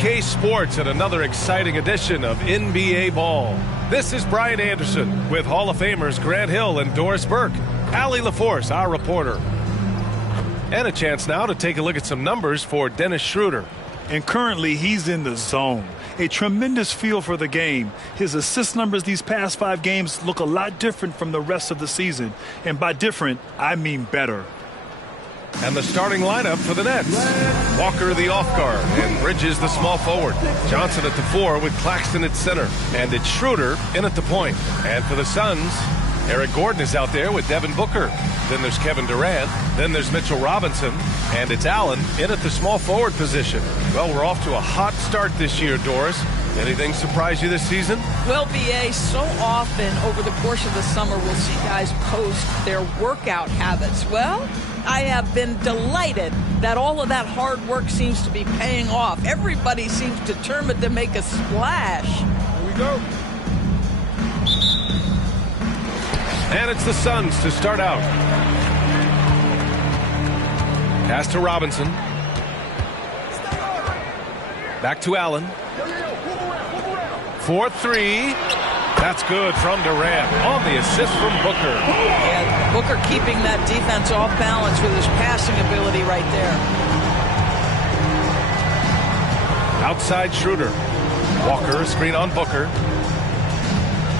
SUNS Sports and another exciting edition of NBA Ball. This is Brian Anderson with Hall of Famers Grant Hill and Doris Burke. Allie LaForce, our reporter. And a chance now to take a look at some numbers for Dennis Schroeder. And currently he's in the zone. A tremendous feel for the game. His assist numbers these past 5 games look a lot different from the rest of the season. And by different, I mean better. And the starting lineup for the Nets. Walker the off guard and Bridges the small forward. Johnson at the 4 with Claxton at center. And it's Schroeder in at the point. And for the Suns, Eric Gordon is out there with Devin Booker. Then there's Kevin Durant. Then there's Mitchell Robinson. And it's Allen in at the small forward position. Well, we're off to a hot start this year, Doris. Anything surprise you this season? Well, BA, so often over the course of the summer we'll see guys post their workout habits. Well, I have been delighted that all of that hard work seems to be paying off. Everybody seems determined to make a splash. Here we go. And it's the Suns to start out. Pass to Robinson. Back to Allen. 4-3. That's good from Durant on the assist from Booker. Yeah, Booker keeping that defense off balance with his passing ability right there. Outside Schroeder. Walker, screen on Booker.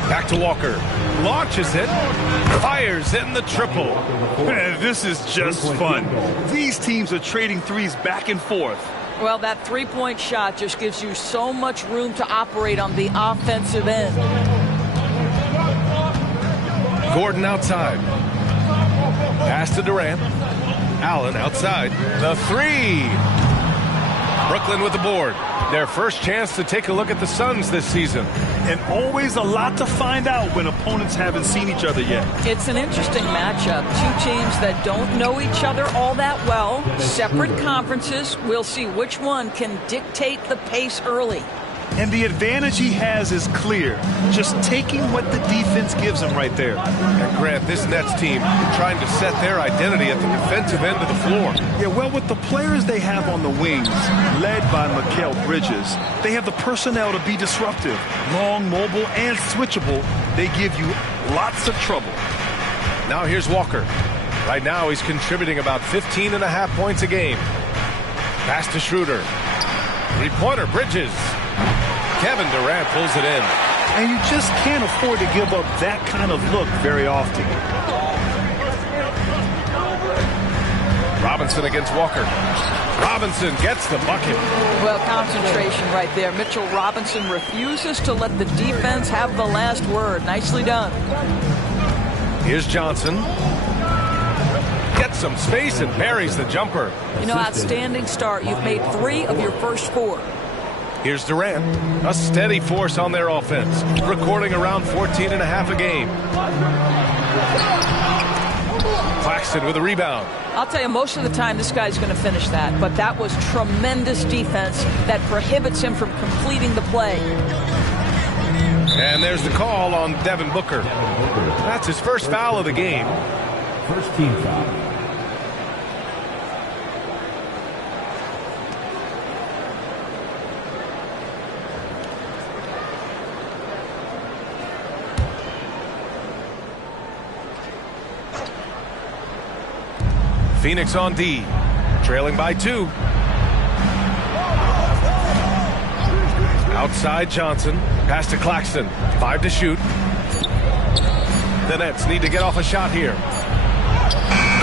Back to Walker. Launches it. Fires in the triple. Man, this is just fun. These teams are trading threes back and forth. Well, that three-point shot just gives you so much room to operate on the offensive end. Gordon outside. Pass to Durant. Allen outside. The 3. Brooklyn with the board. Their first chance to take a look at the Suns this season. And always a lot to find out when opponents haven't seen each other yet. It's an interesting matchup. Two teams that don't know each other all that well. Separate conferences. We'll see which one can dictate the pace early. And the advantage he has is clear. Just taking what the defense gives him right there. And Grant, this Nets team trying to set their identity at the defensive end of the floor. Yeah, well, with the players they have on the wings, led by Mikal Bridges, they have the personnel to be disruptive. Long, mobile, and switchable. They give you lots of trouble. Now here's Walker. Right now he's contributing about 15.5 points a game. Pass to Schroeder. Three-pointer, Bridges. Kevin Durant pulls it in. And you just can't afford to give up that kind of look very often. Robinson against Walker. Robinson gets the bucket. Well, concentration right there. Mitchell Robinson refuses to let the defense have the last word. Nicely done. Here's Johnson. Gets some space and buries the jumper. You know, outstanding start. You've made 3 of your first 4. Here's Durant, a steady force on their offense, recording around 14.5 a game. Claxton with a rebound. I'll tell you, most of the time this guy's going to finish that, but that was tremendous defense that prohibits him from completing the play. And there's the call on Devin Booker. That's his first foul of the game. First team foul. Phoenix on D, trailing by 2. Outside Johnson, pass to Claxton, 5 to shoot. The Nets need to get off a shot here.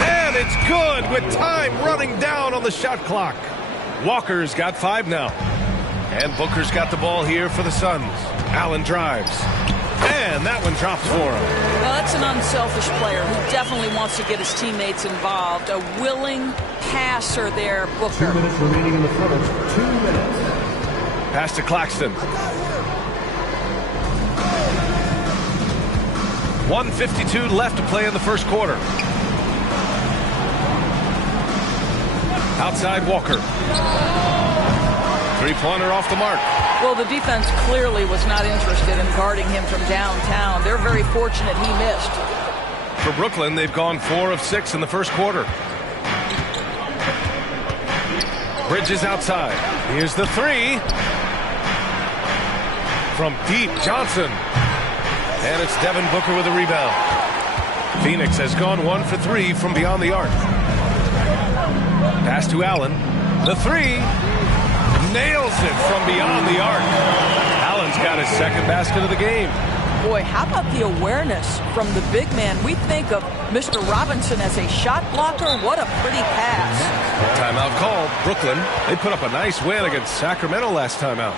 And it's good with time running down on the shot clock. Walker's got 5 now. And Booker's got the ball here for the Suns. Allen drives. And that one drops for him. Well, that's an unselfish player who definitely wants to get his teammates involved. A willing passer there, Booker. 2 minutes remaining in the first. 2 minutes. Pass to Claxton. 1:52 left to play in the first quarter. Outside Walker. Three-pointer off the mark. Well, the defense clearly was not interested in guarding him from downtown. They're very fortunate he missed. For Brooklyn, they've gone 4 of 6 in the first quarter. Bridges outside. Here's the three. From deep, Johnson. And it's Devin Booker with a rebound. Phoenix has gone 1 for 3 from beyond the arc. Pass to Allen. The three. Nails it from beyond the arc. Allen's got his second basket of the game. Boy, how about the awareness from the big man? We think of Mr. Robinson as a shot blocker. What a pretty pass. Timeout called. Brooklyn. They put up a nice win against Sacramento last time out.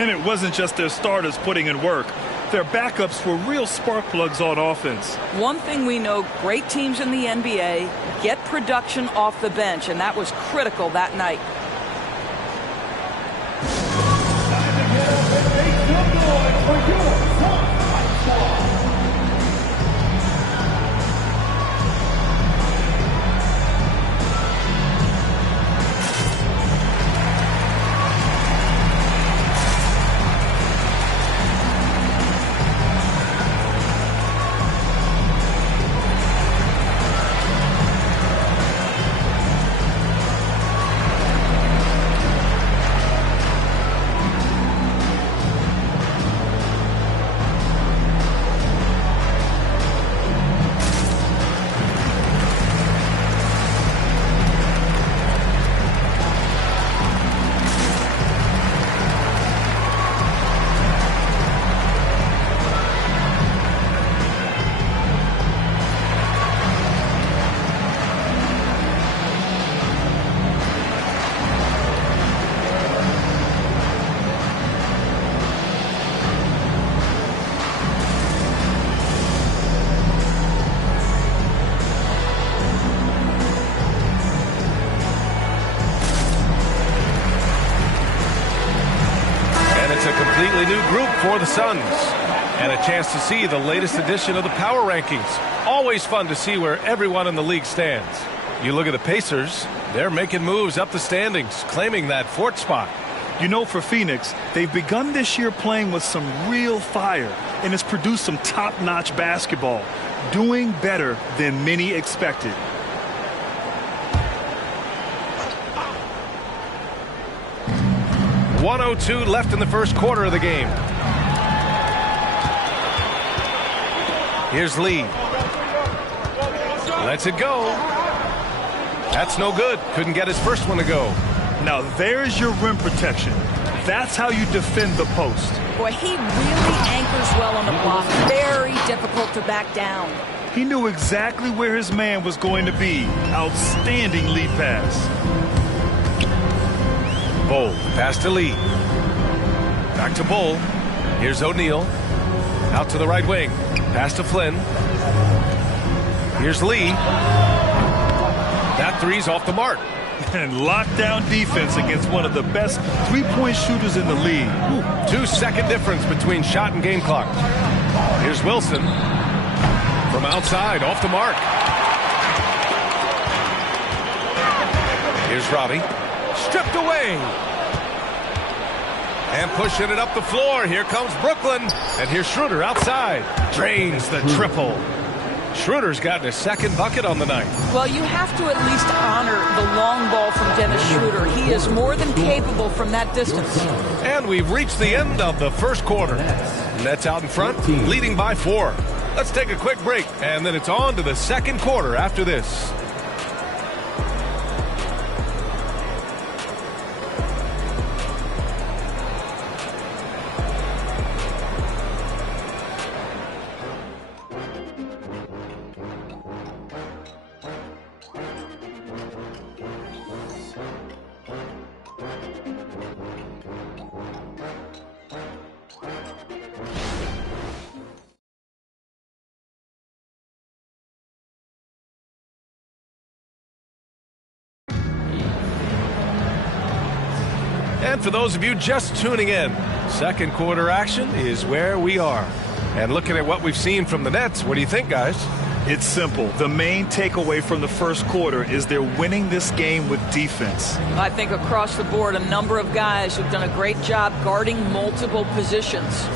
And it wasn't just their starters putting in work. Their backups were real spark plugs on offense. One thing we know, great teams in the NBA get production off the bench, and that was critical that night. Completely new group for the Suns. And a chance to see the latest edition of the power rankings. Always fun to see where everyone in the league stands. You look at the Pacers, they're making moves up the standings, claiming that fourth spot. You know, for Phoenix, they've begun this year playing with some real fire, and it's produced some top-notch basketball, doing better than many expected. .102 left in the first quarter of the game. Here's Lee. Lets it go. That's no good. Couldn't get his first one to go. Now there's your rim protection. That's how you defend the post. Boy, he really anchors well on the block. Very difficult to back down. He knew exactly where his man was going to be. Outstanding lead pass. Bull, pass to Lee. Back to Bull. Here's O'Neal. Out to the right wing. Pass to Flynn. Here's Lee. That three's off the mark. And lockdown defense against one of the best three-point shooters in the league. 2-second difference between shot and game clock. Here's Wilson. From outside, off the mark. Here's Robbie. Stripped away. And pushing it up the floor. Here comes Brooklyn. And here's Schroeder outside. Drains the triple. Schroeder's gotten his second bucket on the night. Well, you have to at least honor the long ball from Dennis Schroeder. He is more than capable from that distance. And we've reached the end of the first quarter. Nets out in front, leading by 4. Let's take a quick break, and then it's on to the second quarter after this. And for those of you just tuning in, second quarter action is where we are. And looking at what we've seen from the Nets, what do you think, guys? It's simple. The main takeaway from the first quarter is they're winning this game with defense. I think across the board, a number of guys who've done a great job guarding multiple positions.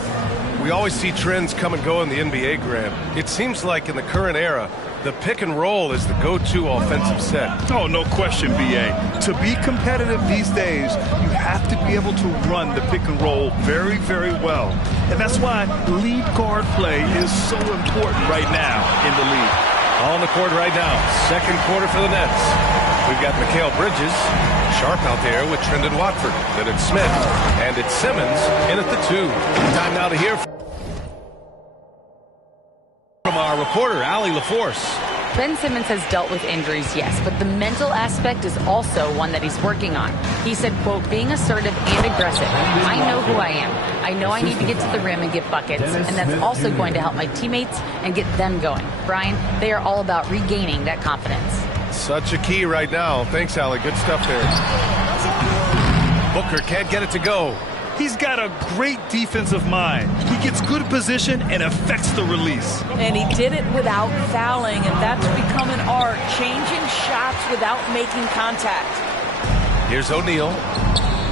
We always see trends come and go in the NBA, Graham. It seems like in the current era, The pick and roll is the go-to offensive set. Oh, no question, B.A. To be competitive these days, you have to be able to run the pick and roll very, very well. And that's why lead guard play is so important right now in the league. On the court right now, second quarter for the Nets. We've got Mikal Bridges, Sharp out there with Trendon Watford. Then it's Smith, and it's Simmons in at the 2. Time now to hear from our reporter, Allie LaForce. Ben Simmons has dealt with injuries, yes, but the mental aspect is also one that he's working on. He said, quote, being assertive and aggressive. I know who I am. I know I need to get to the rim and get buckets, and that's also going to help my teammates and get them going. Brian, they are all about regaining that confidence. Such a key right now. Thanks, Allie. Good stuff there. Booker can't get it to go. He's got a great defensive mind. He gets good position and affects the release. And he did it without fouling, and that's become an art, changing shots without making contact. Here's O'Neal.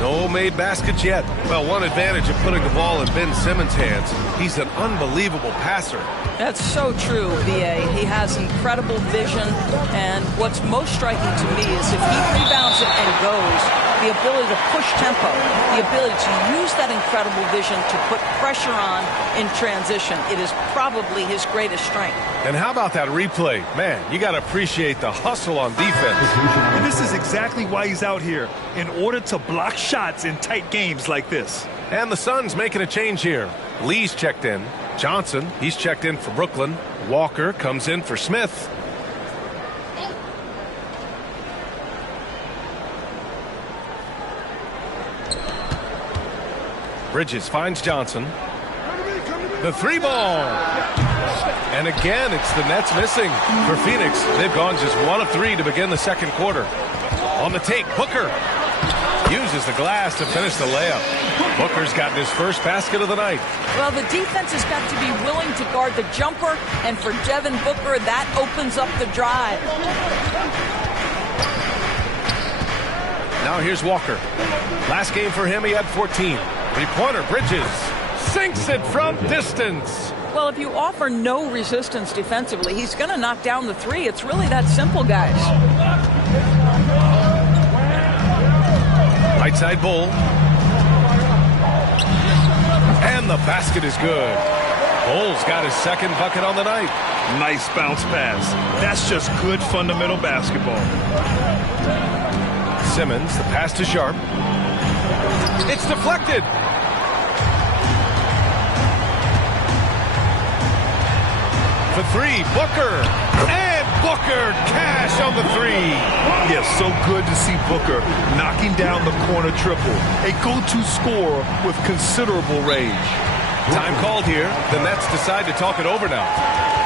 No made baskets yet. Well, one advantage of putting the ball in Ben Simmons' hands, he's an unbelievable passer. That's so true, B.A. He has incredible vision, and what's most striking to me is if he rebounds it and goes, the ability to push tempo, the ability to use that incredible vision to put pressure on in transition. It is probably his greatest strength. And how about that replay? Man, you got to appreciate the hustle on defense. And this is exactly why he's out here, in order to block shots in tight games like this. And the Suns making a change here. Lee's checked in. Johnson, he's checked in for Brooklyn. Walker comes in for Smith. Bridges finds Johnson. The 3-ball. And again, it's the Nets missing. For Phoenix, they've gone just 1 of 3 to begin the second quarter. On the take, Booker uses the glass to finish the layup. Booker's gotten his first basket of the night. Well, the defense has got to be willing to guard the jumper, and for Devin Booker, that opens up the drive. Now here's Walker. Last game for him, he had 14. Three-pointer, Bridges sinks it from distance. Well, if you offer no resistance defensively, he's going to knock down the 3. It's really that simple, guys. Right side Bull. And the basket is good. Bull's got his second bucket on the night. Nice bounce pass. That's just good fundamental basketball. Simmons, the pass to Sharp. It's deflected. For 3, Booker. And Booker cash on the 3. Yes, so good to see Booker knocking down the corner triple. A go-to scorer with considerable range. Time called here. The Nets decide to talk it over now.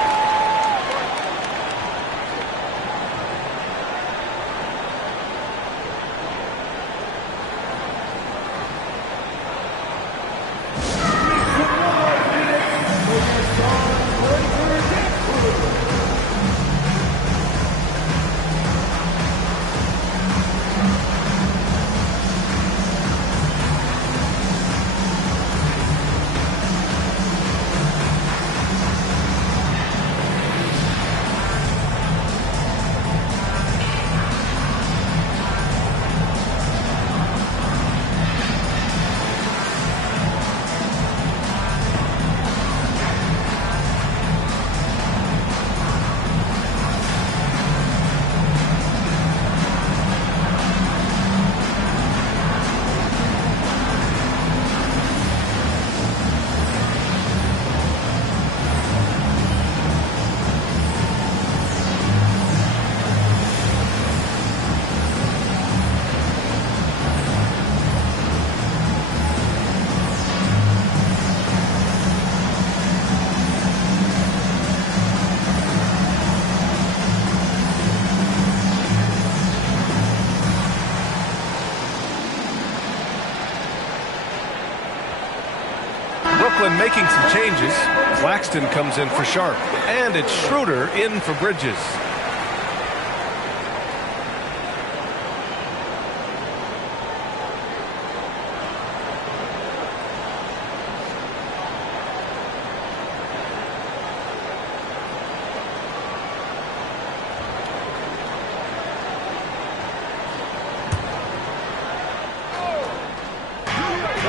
Brooklyn making some changes. Claxton comes in for Sharp. And it's Schroeder in for Bridges.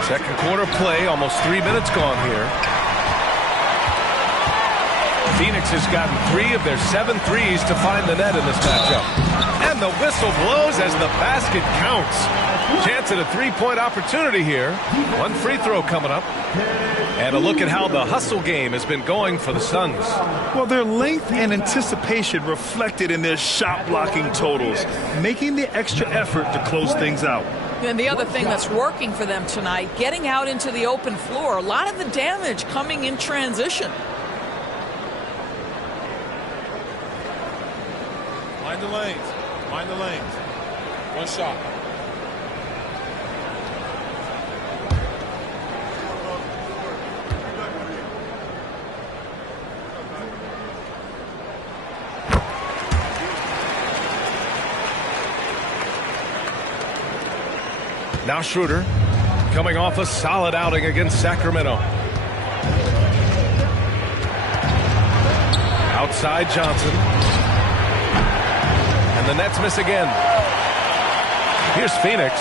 Second quarter play, almost 3 minutes gone here. Phoenix has gotten 3 of their 7 threes to find the net in this matchup. And the whistle blows as the basket counts. Chance at a 3-point opportunity here. One free throw coming up. And a look at how the hustle game has been going for the Suns. Well, their length and anticipation reflected in their shot blocking totals, making the extra effort to close things out. And the other thing that's working for them tonight, getting out into the open floor. A lot of the damage coming in transition. Mind the lanes. Mind the lanes. One shot. Now Schroeder, coming off a solid outing against Sacramento. Outside Johnson. And the Nets miss again. Here's Phoenix.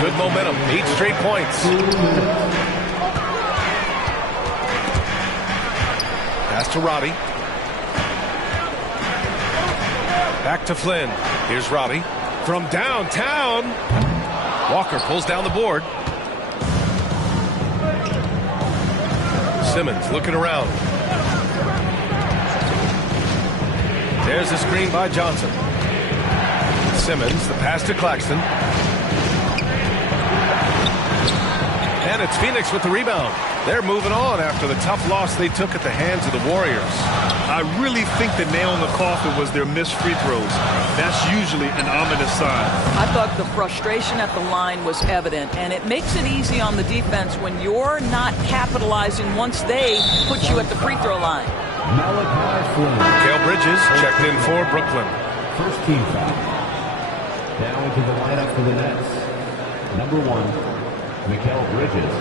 Good momentum, 8 straight points. Pass to Roddy. Back to Flynn. Here's Roddy. From downtown. Walker pulls down the board. Simmons looking around. There's the screen by Johnson. Simmons, the pass to Claxton. And it's Phoenix with the rebound. They're moving on after the tough loss they took at the hands of the Warriors. I really think the nail in the coffin was their missed free throws. That's usually an ominous sign. I thought the frustration at the line was evident, and it makes it easy on the defense when you're not capitalizing once they put you at the free throw line. Mikal Bridges checked in for Brooklyn. First team foul. Now into the lineup for the Nets. Number 1, Mikal Bridges.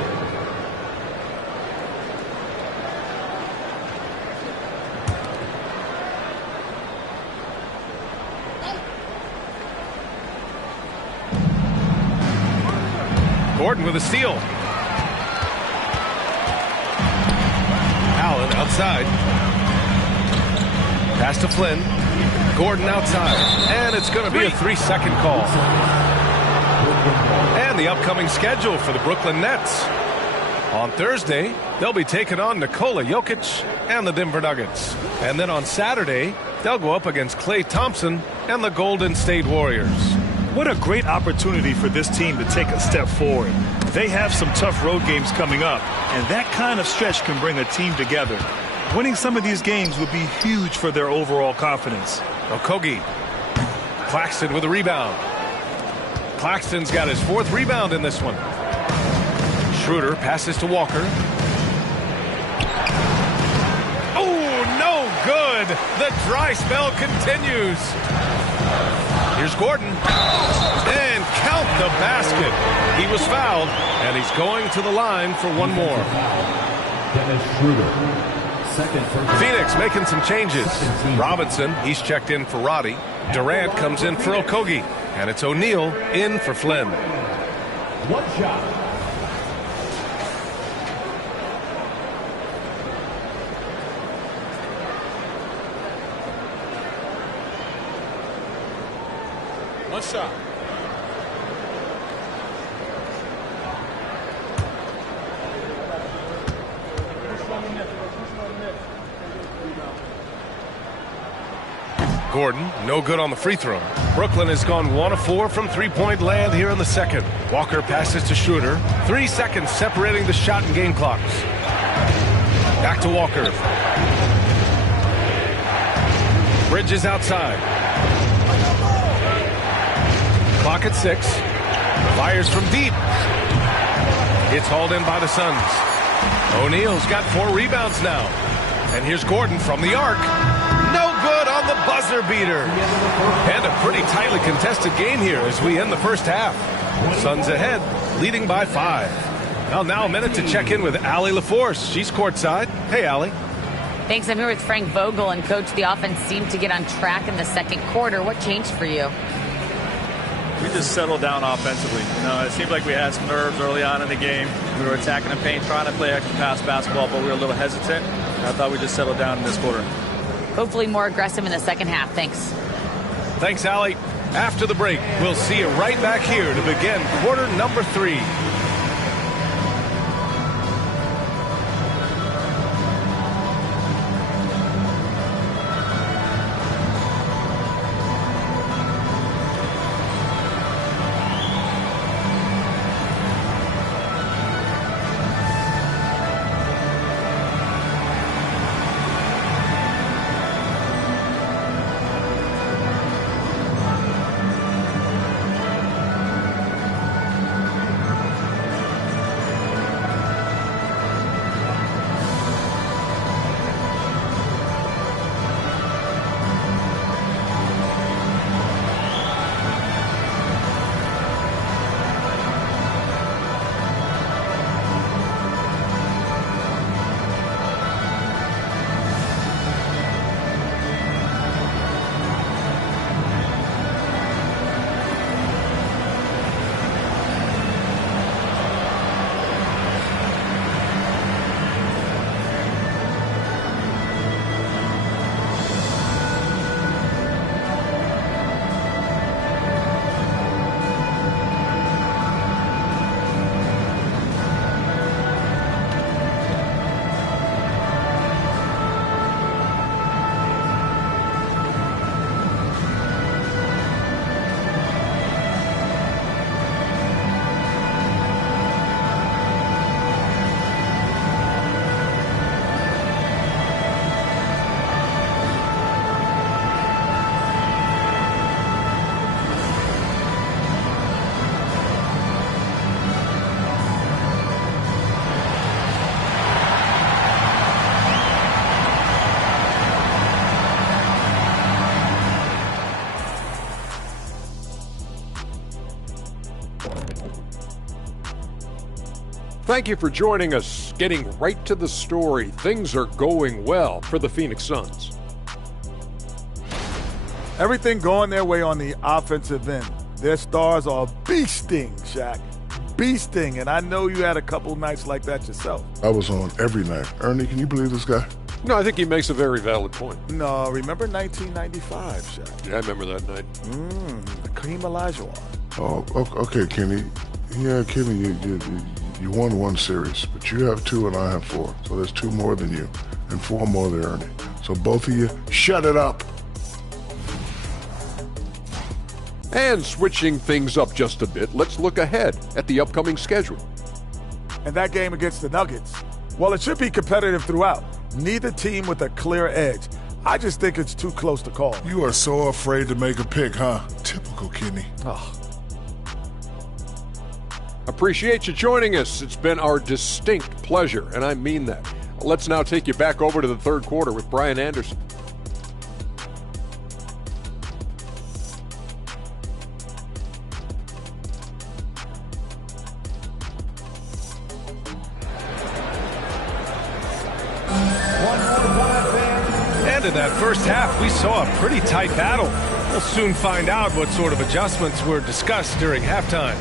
Gordon with a steal. Allen outside. Pass to Flynn. Gordon outside. And it's going to be a 3-second call. And the upcoming schedule for the Brooklyn Nets. On Thursday, they'll be taking on Nikola Jokic and the Denver Nuggets. And then on Saturday, they'll go up against Klay Thompson and the Golden State Warriors. What a great opportunity for this team to take a step forward. They have some tough road games coming up, and that kind of stretch can bring a team together. Winning some of these games would be huge for their overall confidence. Okogie. Claxton with a rebound. Claxton's got his 4th rebound in this one. Schroeder passes to Walker. Oh, no good. The dry spell continues. Here's Gordon. And count the basket. He was fouled, and he's going to the line for one more. Dennis Schroeder. Phoenix making some changes. Robinson, he's checked in for Roddy. Durant comes in for Okogie. And it's O'Neal in for Flynn. One shot. One shot. Gordon, no good on the free throw. Brooklyn has gone 1 of 4 from three-point land here in the second. Walker passes to Schroeder. 3 seconds separating the shot and game clocks. Back to Walker. Bridges outside. Clock at 6. Fires from deep. It's hauled in by the Suns. O'Neal's got 4 rebounds now. And here's Gordon from the arc. No good on the buzzer beater. And a pretty tightly contested game here as we end the first half. Suns ahead, leading by 5. Well, now a minute to check in with Allie LaForce. She's courtside. Hey, Allie. Thanks. I'm here with Frank Vogel, and Coach, the offense seemed to get on track in the second quarter. What changed for you? We just settled down offensively. It seemed like we had some nerves early on in the game. We were attacking the paint, trying to play extra pass basketball, but we were a little hesitant. I thought we just settled down in this quarter. Hopefully more aggressive in the second half. Thanks. Thanks, Allie. After the break, we'll see you right back here to begin quarter number 3. Thank you for joining us. Getting right to the story, things are going well for the Phoenix Suns. Everything going their way on the offensive end. Their stars are beasting, Shaq. Beasting, and I know you had a couple nights like that yourself. I was on every night. Ernie, can you believe this guy? No, I think he makes a very valid point. No, remember 1995, Shaq? Yeah, I remember that night. Kareem Olajuwon. Oh, okay, Kenny. Yeah, Kenny, you won one series, but you have 2 and I have 4. So there's 2 more than you and 4 more than Ernie. So both of you, shut it up. And switching things up just a bit, let's look ahead at the upcoming schedule. And that game against the Nuggets, well, it should be competitive throughout. Neither team with a clear edge. I just think it's too close to call. You are so afraid to make a pick, huh? Typical Kenny. Oh. Appreciate you joining us. It's been our distinct pleasure, and I mean that. Let's now take you back over to the third quarter with Brian Anderson. And in that first half, we saw a pretty tight battle. We'll soon find out what sort of adjustments were discussed during halftime.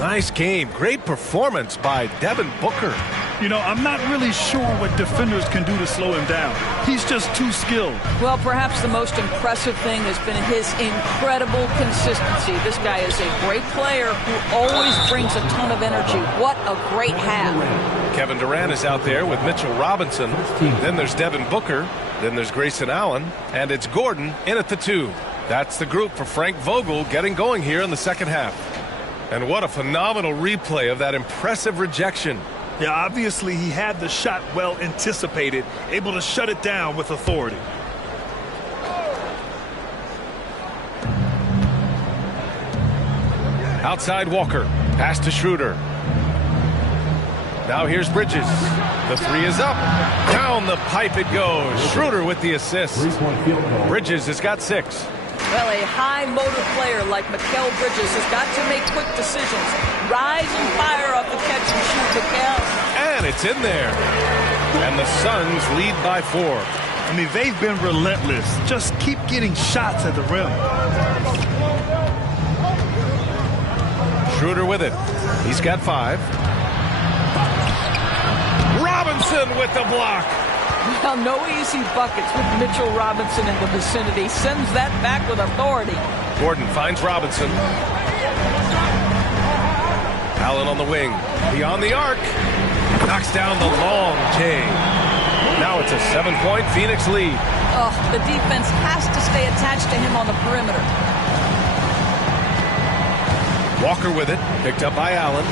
Nice game. Great performance by Devin Booker. You know, I'm not really sure what defenders can do to slow him down. He's just too skilled. Well, perhaps the most impressive thing has been his incredible consistency. This guy is a great player who always brings a ton of energy. What a great half. Kevin Durant is out there with Mitchell Robinson. Then there's Devin Booker. Then there's Grayson Allen. And it's Gordon in at the 2. That's the group for Frank Vogel getting going here in the second half. And what a phenomenal replay of that impressive rejection. Yeah, obviously he had the shot well anticipated, able to shut it down with authority. Outside Walker. Pass to Schroeder. Now here's Bridges. The 3 is up. Down the pipe it goes. Schroeder with the assist. Bridges has got 6. Well, a high-motor player like Mikal Bridges has got to make quick decisions. Rise and fire off the catch and shoot, Mikal. And it's in there. And the Suns lead by 4. I mean, they've been relentless. Just keep getting shots at the rim. Schroeder with it. He's got 5. Robinson with the block. Well, no easy buckets with Mitchell Robinson in the vicinity. Sends that back with authority. Gordon finds Robinson. Allen on the wing. Beyond the arc. Knocks down the long J. Now it's a 7-point Phoenix lead. Oh, the defense has to stay attached to him on the perimeter. Walker with it. Picked up by Allen.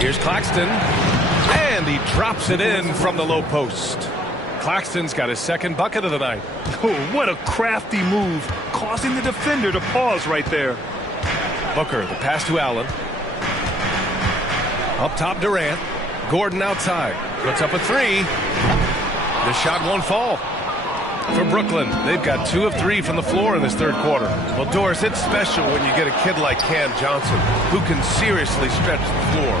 Here's Claxton. And he drops it in from the low post. Claxton's got his second bucket of the night. Oh, what a crafty move, causing the defender to pause right there. Booker, the pass to Allen. Up top, Durant. Gordon outside. Puts up a 3. The shot won't fall. For Brooklyn, they've got 2 of 3 from the floor in this third quarter. Well, Doris, it's special when you get a kid like Cam Johnson who can seriously stretch the floor.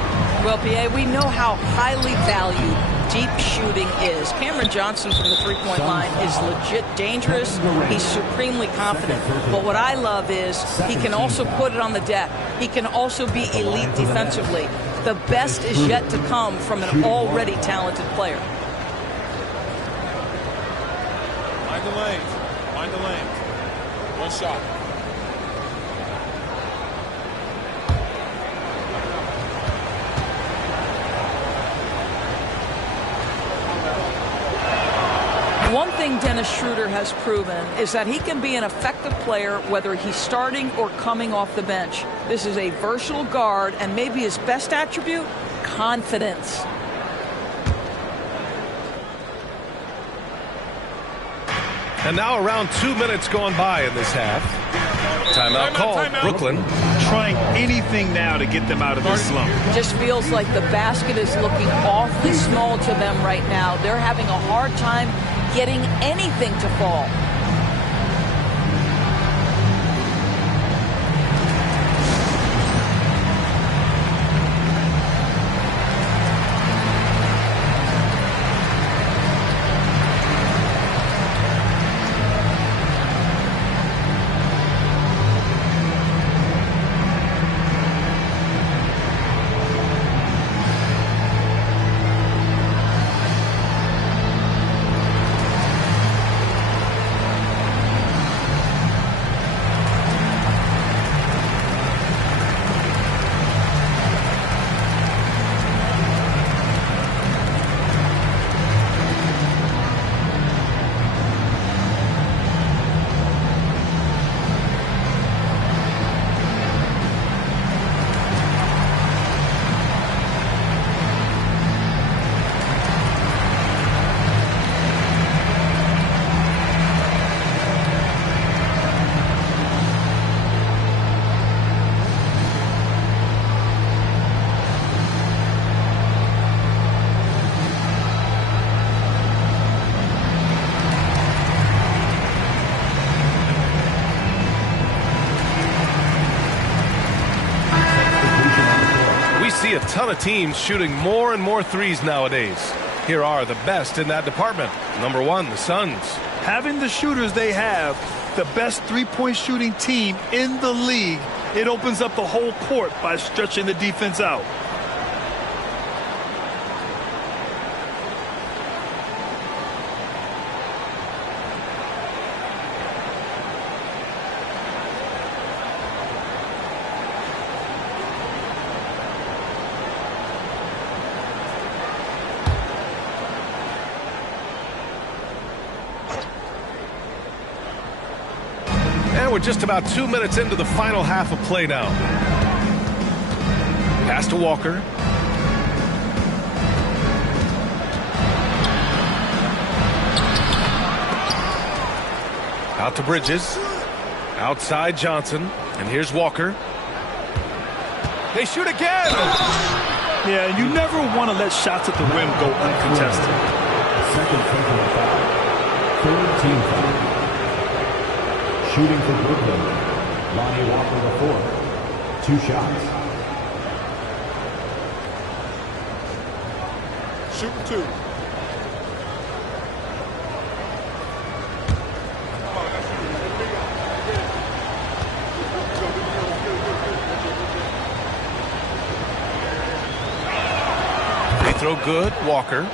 Well, P.A., we know how highly valued deep shooting is. Cameron Johnson from the three-point line is legit dangerous. He's supremely confident. But what I love is he can also put it on the deck. He can also be elite defensively. The best is yet to come from an already talented player. Mind the lanes. Mind the lanes. One shot. One thing Dennis Schroeder has proven is that he can be an effective player whether he's starting or coming off the bench. This is a versatile guard, and maybe his best attribute, confidence. And now around 2 minutes gone by in this half. Timeout called. Brooklyn trying anything now to get them out of this slump. Just feels like the basket is looking awfully small to them right now. They're having a hard time getting anything to fall. A ton of teams shooting more and more threes nowadays. Here are the best in that department. Number 1, the Suns. Having the shooters they have, the best three-point shooting team in the league, it opens up the whole court by stretching the defense out. We're just about 2 minutes into the final half of play now. Pass to Walker. Out to Bridges. Outside Johnson. And here's Walker. They shoot again! Yeah, you never want to let shots at the rim go uncontested. Second technical foul. Third team foul. Shooting for Brooklyn, Lonnie Walker the fourth. 2 shots. Shooting 2. throw good. Walker.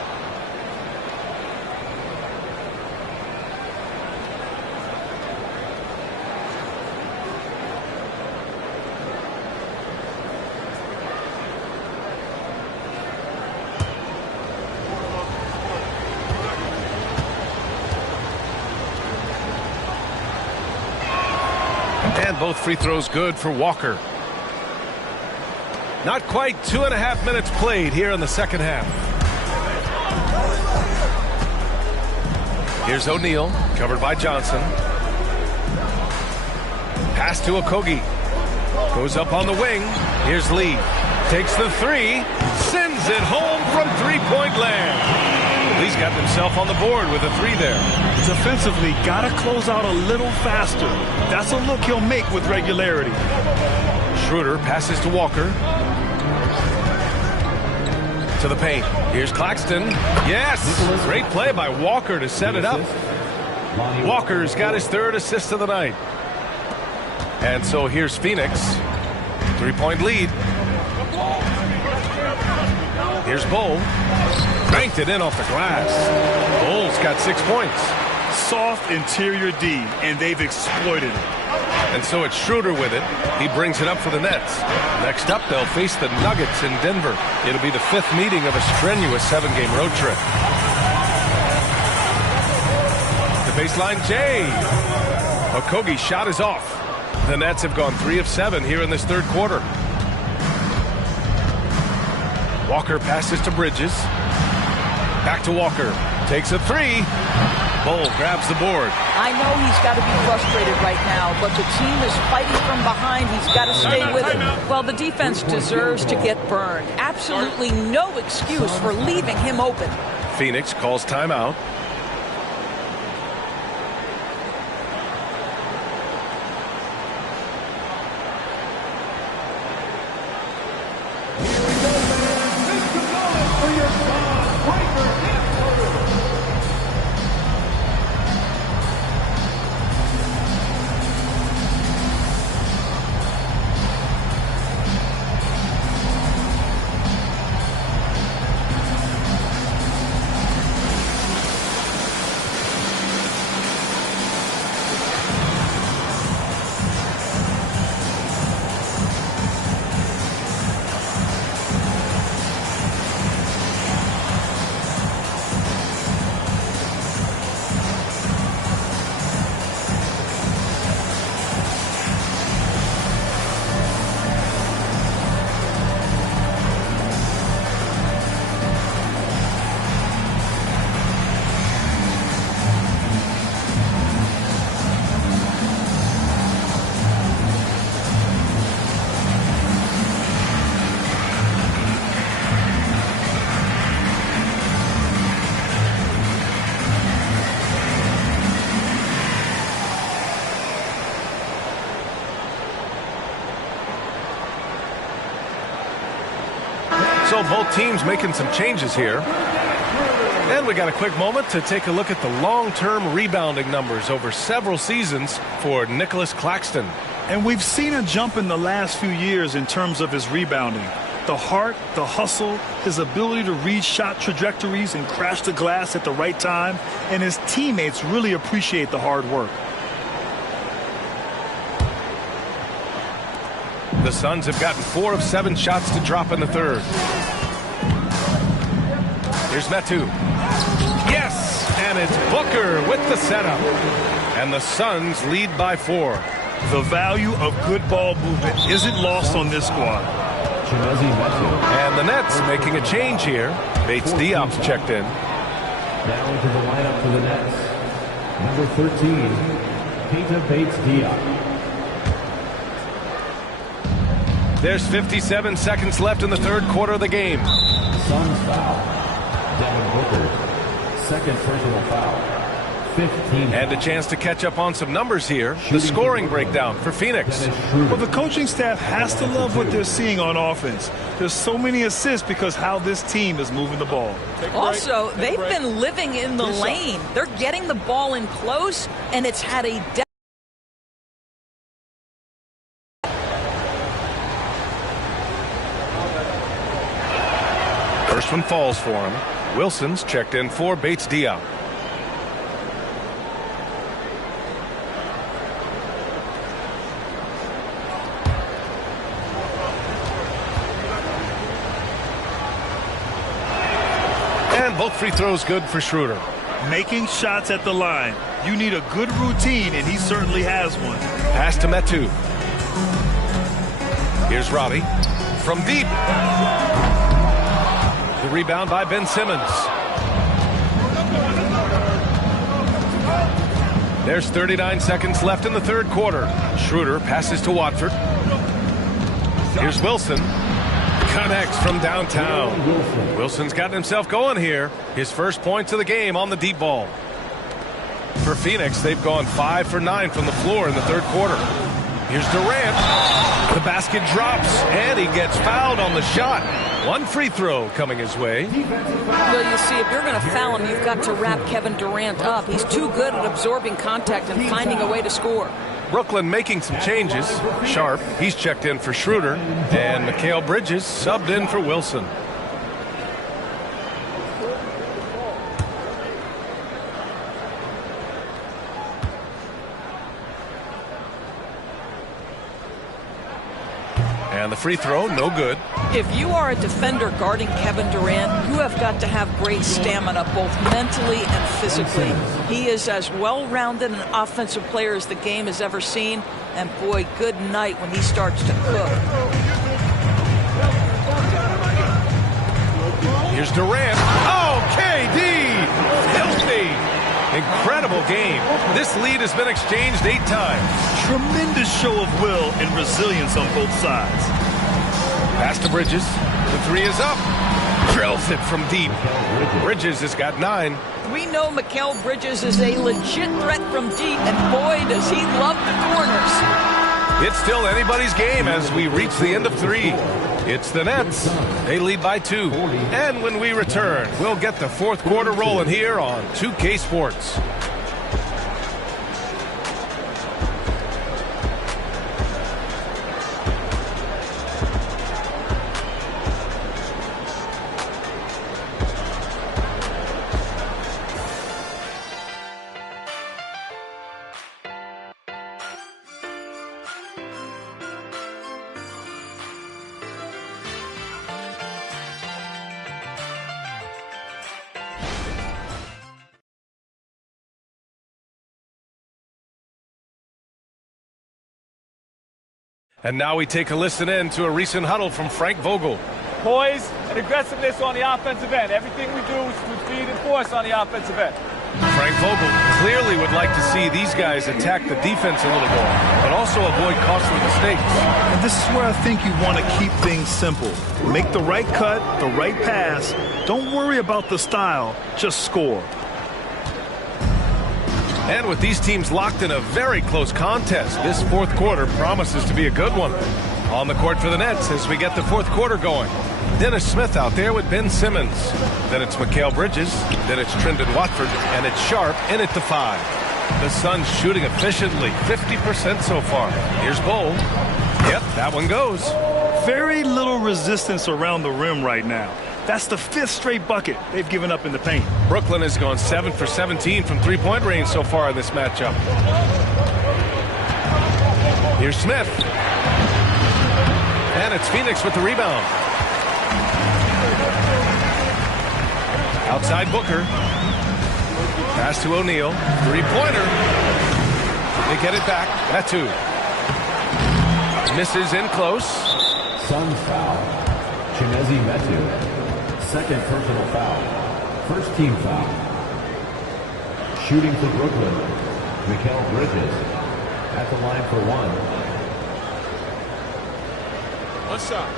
And both free throws good for Walker. Not quite 2.5 minutes played here in the second half. Here's O'Neal, covered by Johnson. Pass to Okogie. Goes up on the wing. Here's Lee. Takes the three. Sends it home from three-point land. Lee's got himself on the board with a three there. Defensively, got to close out a little faster. That's a look he'll make with regularity. Schroeder passes to Walker. To the paint. Here's Claxton. Yes! Great play by Walker to set it up. Walker's got his third assist of the night. And so here's Phoenix. 3-point lead. Here's Bull. Banked it in off the glass. Bull's got 6 points. Soft interior D, and they've exploited it. And so it's Schroeder with it. He brings it up for the Nets. Next up, they'll face the Nuggets in Denver. It'll be the 5th meeting of a strenuous 7-game road trip. The baseline, Jay. Okogie's shot is off. The Nets have gone 3 of 7 here in this third quarter. Walker passes to Bridges. Back to Walker. Takes a three. Bull grabs the board. I know he's got to be frustrated right now, but the team is fighting from behind. He's got to stay with it. Well, the defense deserves to get burned. Absolutely no excuse for leaving him open. Phoenix calls timeout. So both teams making some changes here. And we got a quick moment to take a look at the long-term rebounding numbers over several seasons for Nicholas Claxton. And we've seen a jump in the last few years in terms of his rebounding. The heart, the hustle, his ability to read shot trajectories and crash the glass at the right time. And his teammates really appreciate the hard work. The Suns have gotten 4 of 7 shots to drop in the third. Here's Metu. Yes! And it's Booker with the setup. And the Suns lead by 4. The value of good ball movement isn't lost on this squad. And the Nets making a change here. Bates Diop's checked in. Now into the lineup for the Nets. Number 13, Keita Bates-Diop. There's 57 seconds left in the third quarter of the game. Suns foul. Devin Booker, second personal foul. 15. And a chance to catch up on some numbers here. The scoring breakdown for Phoenix. Well, the coaching staff has to love what they're seeing on offense. There's so many assists because how this team is moving the ball. Also, they've been living in the lane. They're getting the ball in close, and it's had a First one falls for him. Wilson's checked in for Bates Diop. And both free throws good for Schroeder. Making shots at the line. You need a good routine, and he certainly has one. Pass to Metu. Here's Roddy from deep. The rebound by Ben Simmons. There's 39 seconds left in the third quarter. Schroeder passes to Watford. Here's Wilson. Connects from downtown. Wilson's gotten himself going here. His first points of the game on the deep ball. For Phoenix, they've gone 5 for 9 from the floor in the third quarter. Here's Durant. The basket drops, and he gets fouled on the shot. One free throw coming his way. Well, you see, if you're going to foul him, you've got to wrap Kevin Durant up. He's too good at absorbing contact and finding a way to score. Brooklyn making some changes. Sharp, he's checked in for Schroeder, and Mikal Bridges subbed in for Wilson. And the free throw, no good. If you are a defender guarding Kevin Durant, you have got to have great stamina, both mentally and physically. He is as well-rounded an offensive player as the game has ever seen. And boy, good night when he starts to cook. Here's Durant. Oh, KD! Filthy! Incredible game. This lead has been exchanged 8 times. Tremendous show of will and resilience on both sides. Pass to Bridges. The three is up. Drills it from deep. Bridges has got 9. We know Mikal Bridges is a legit threat from deep, and boy, does he love the corners. It's still anybody's game as we reach the end of 3. It's the Nets. They lead by 2. And when we return, we'll get the fourth quarter rolling here on 2K Sports. And now we take a listen in to a recent huddle from Frank Vogel. Poise and aggressiveness on the offensive end. Everything we do is with speed and force on the offensive end. Frank Vogel clearly would like to see these guys attack the defense a little more, but also avoid costly mistakes. And this is where I think you want to keep things simple. Make the right cut, the right pass. Don't worry about the style, just score. And with these teams locked in a very close contest, this fourth quarter promises to be a good one. On the court for the Nets as we get the fourth quarter going. Dennis Smith out there with Ben Simmons. Then it's Mikal Bridges. Then it's Trendon Watford. And it's Sharp in at the 5. The Suns shooting efficiently, 50% so far. Here's Bull. Yep, that one goes. Very little resistance around the rim right now. That's the 5th straight bucket they've given up in the paint. Brooklyn has gone 7 for 17 from three-point range so far in this matchup. Here's Smith. And it's Phoenix with the rebound. Outside Booker. Pass to O'Neal. Three-pointer. They get it back. Metu. Misses in close. Suns foul. Chinezi Metu. Second personal foul. First team foul. Shooting for Brooklyn. Mikal Bridges at the line for 1. One shot.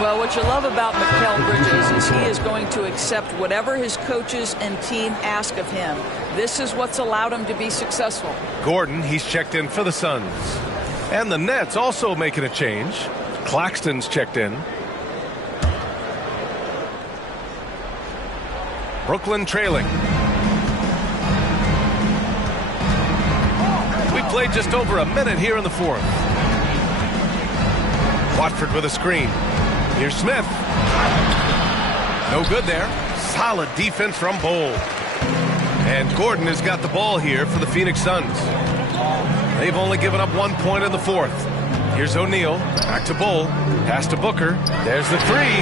Well, what you love about Mikal Bridges is he is going to accept whatever his coaches and team ask of him. This is what's allowed him to be successful. Gordon, he's checked in for the Suns. And the Nets also making a change. Claxton's checked in. Brooklyn trailing. played just over a minute here in the fourth. Watford with a screen. Here's Smith. No good there. Solid defense from Bowl. And Gordon has got the ball here for the Phoenix Suns. They've only given up 1 point in the fourth. Here's O'Neal. Back to Bowl. Pass to Booker. There's the three.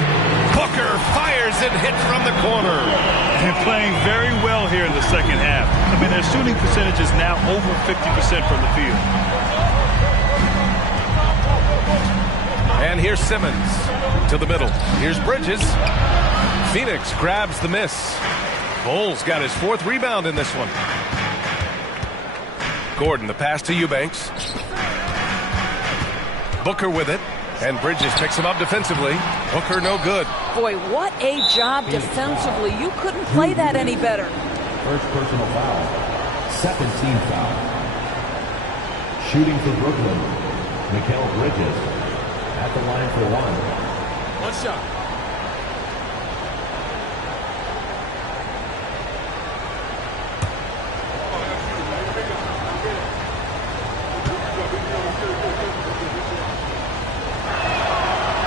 Booker fires it, hit from the corner. And playing very well here in the second half. I mean, their shooting percentage is now over 50% from the field. And here's Simmons to the middle. Here's Bridges. Phoenix grabs the miss. Bowles got his fourth rebound in this one. Gordon, the pass to Eubanks. Booker with it. And Bridges picks him up defensively. Booker no good. Boy, what a job defensively. You couldn't play that any better. First personal foul. Second team foul. Shooting for Brooklyn, Mikal Bridges at the line for one. One shot.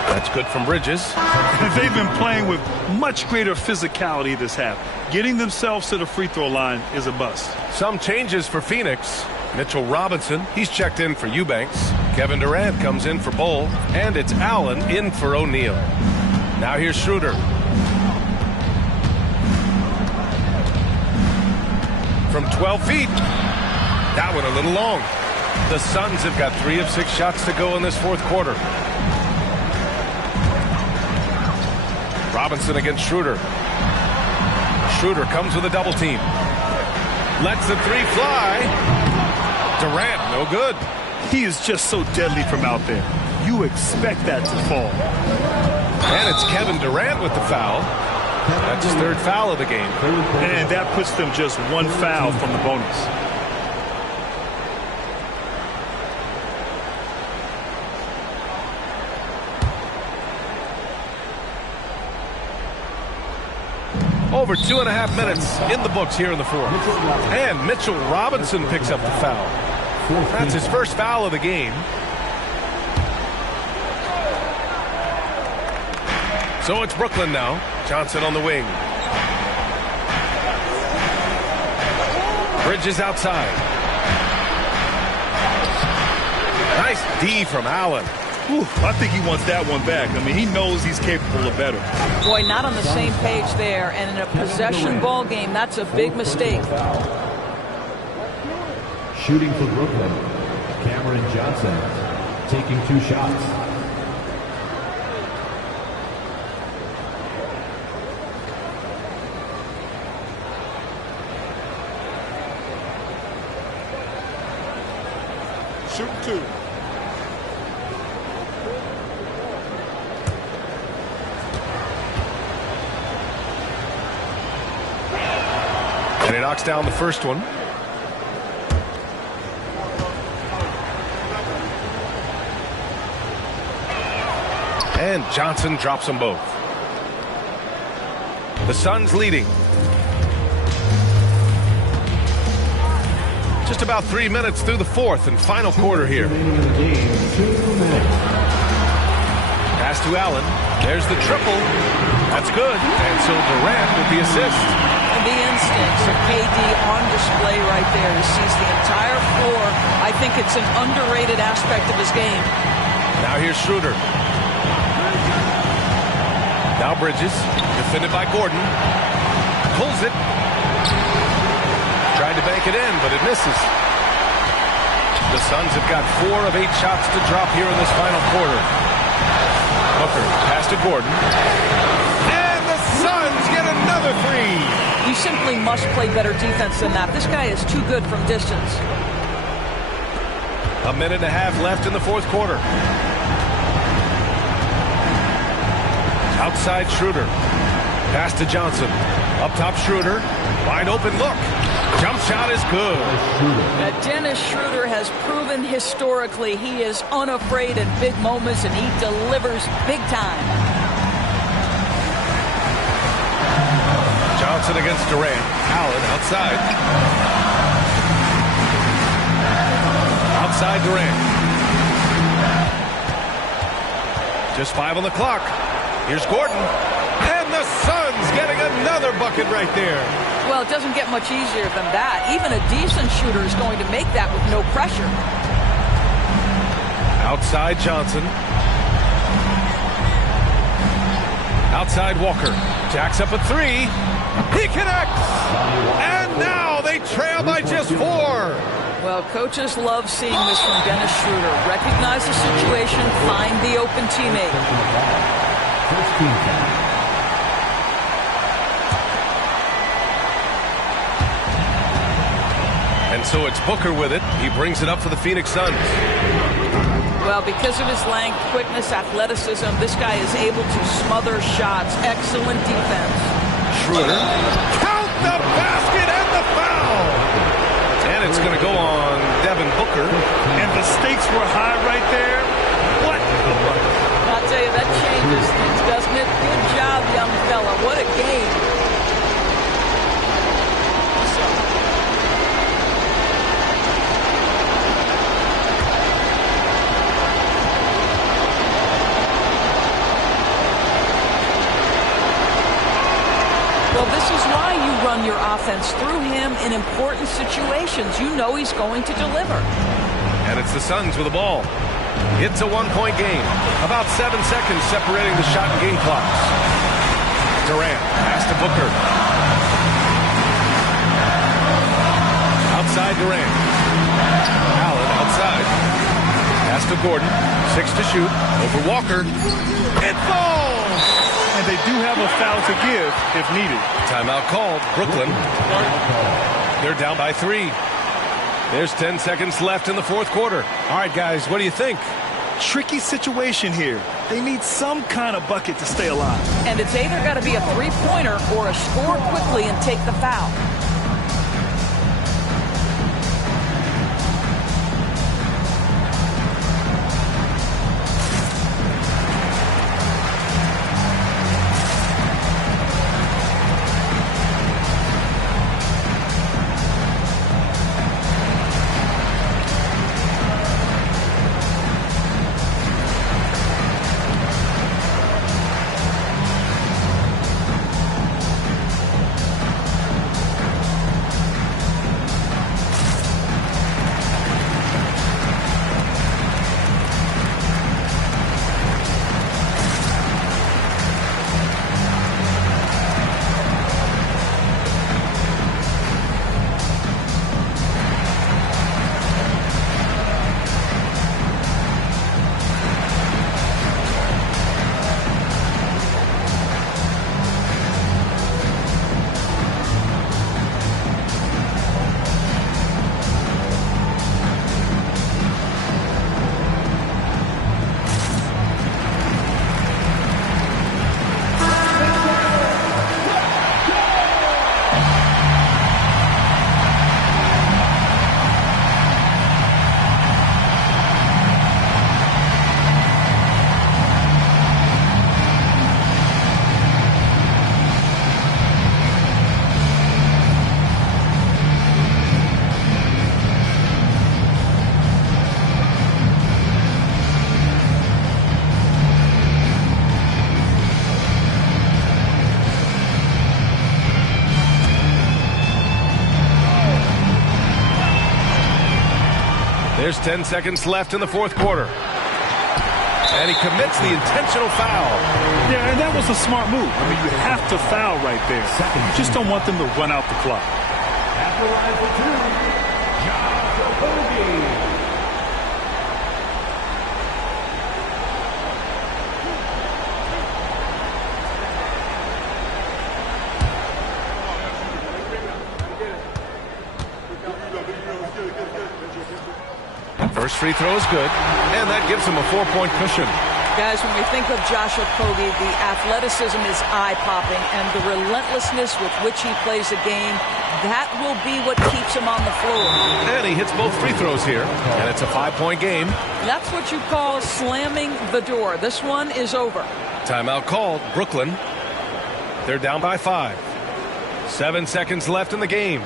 That's good from Bridges. They've been playing with much greater physicality this half. Getting themselves to the free throw line is a bust. Some changes for Phoenix. Mitchell Robinson, he's checked in for Eubanks. Kevin Durant comes in for Bowl. And it's Allen in for O'Neal. Now here's Schroeder. From 12 feet. That one a little long. The Suns have got 3 of 6 shots to go in this fourth quarter. Robinson against Schroeder. Schroeder comes with a double team. Lets the three fly. Durant, no good. He is just so deadly from out there. You expect that to fall. And it's Kevin Durant with the foul. That's his third foul of the game. And that puts them just 1 foul from the bonus. Over 2.5 minutes in the books here in the fourth. And Mitchell Robinson picks up the foul. That's his first foul of the game. So it's Brooklyn now. Johnson on the wing. Bridges outside. Nice D from Allen. Ooh, I think he wants that one back. I mean, he knows he's capable of better. Boy, not on the same page there. And in a possession ball game, that's a big mistake. Shooting for Brooklyn, Cameron Johnson taking 2 shots. Shoot 2. And he knocks down the first one. And Johnson drops them both. The Suns leading. Just about 3 minutes through the fourth and final quarter here. Pass to Allen. There's the triple. That's good. And so Durant with the assist. The instincts of KD on display right there. He sees the entire floor. I think it's an underrated aspect of his game. Now here's Schroeder. Now Bridges, defended by Gordon. Pulls it. Tried to bank it in, but it misses. The Suns have got 4 of 8 shots to drop here in this final quarter. Booker, pass to Gordon. And the Suns get another 3. You simply must play better defense than that. This guy is too good from distance. A minute and a half left in the fourth quarter. Outside Schroeder. Pass to Johnson. Up top Schroeder. Wide open look. Jump shot is good. Dennis Schroeder has proven historically he is unafraid in big moments and he delivers big time. Johnson against Durant. Allen outside. Outside Durant. Just 5 on the clock. Here's Gordon. And the Suns getting another bucket right there. Well, it doesn't get much easier than that. Even a decent shooter is going to make that with no pressure. Outside Johnson. Outside Walker. Jacks up a 3. He connects. And now they trail by just 4. Well, coaches love seeing this from Dennis Schroeder. Recognize the situation, find the open teammate. First team foul. And so it's Booker with it. He brings it up for the Phoenix Suns. Well, because of his length, quickness, athleticism, this guy is able to smother shots. Excellent defense. Schroeder. Count the basket and the foul. And it's going to go on Devin Booker. And the stakes were high right there. What a bucket. I'll tell you, that changes things, doesn't it? Good job, young fella. What a game. Well, this is why you run your offense through him in important situations. You know he's going to deliver. And it's the Suns with the ball. It's a 1-point game. About 7 seconds separating the shot and game clocks. Durant pass to Booker. Outside Durant. Allen outside. Pass to Gordon. 6 to shoot. Over Walker. It falls! And they do have a foul to give if needed. Timeout called. Brooklyn. They're down by 3. There's 10 seconds left in the fourth quarter. All right, guys, what do you think? Tricky situation here. They need some kind of bucket to stay alive. And it's either got to be a three-pointer or a score quickly and take the foul. There's 10 seconds left in the fourth quarter. And he commits the intentional foul. Yeah, and that was a smart move. I mean, you have to foul right there. You just don't want them to run out the clock. At the line for 2, Josh Okogie. First free throw is good, and that gives him a 4-point cushion. Guys, when we think of Josh Okogie, the athleticism is eye-popping, and the relentlessness with which he plays the game, that will be what keeps him on the floor. And he hits both free throws here, and it's a 5-point game. That's what you call slamming the door. This one is over. Timeout called. Brooklyn. They're down by 5. 7 seconds left in the game.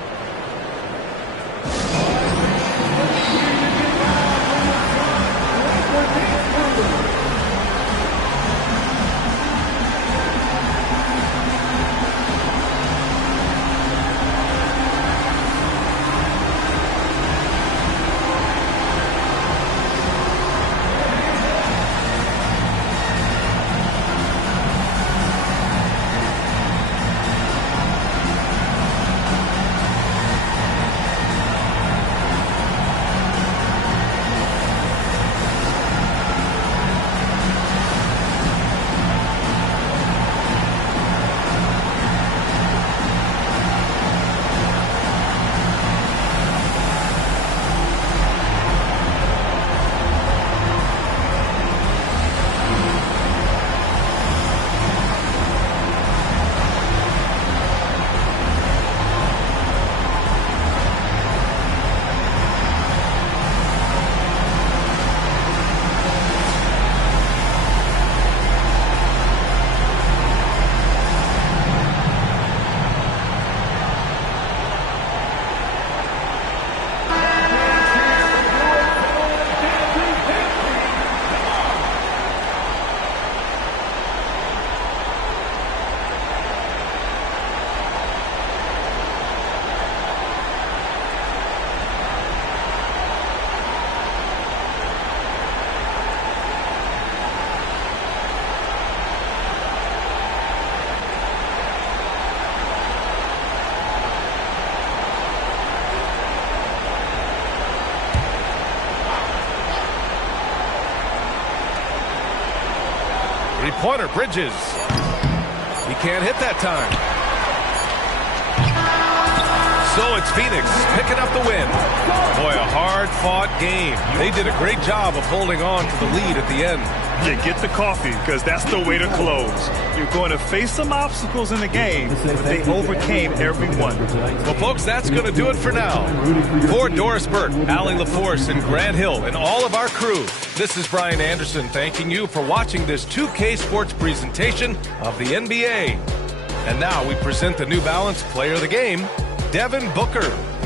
three-pointer. Bridges. He can't hit that time. So it's Phoenix picking up the win. Boy, a hard-fought game. They did a great job of holding on to the lead at the end. Yeah, get the coffee, because that's the way to close. You're going to face some obstacles in the game, but they overcame every one. Well, folks, that's going to do it for now. For Doris Burke, Allie LaForce, and Grant Hill, and all of our crew, this is Brian Anderson thanking you for watching this 2K Sports presentation of the NBA. And now we present the New Balance Player of the Game, Devin Booker.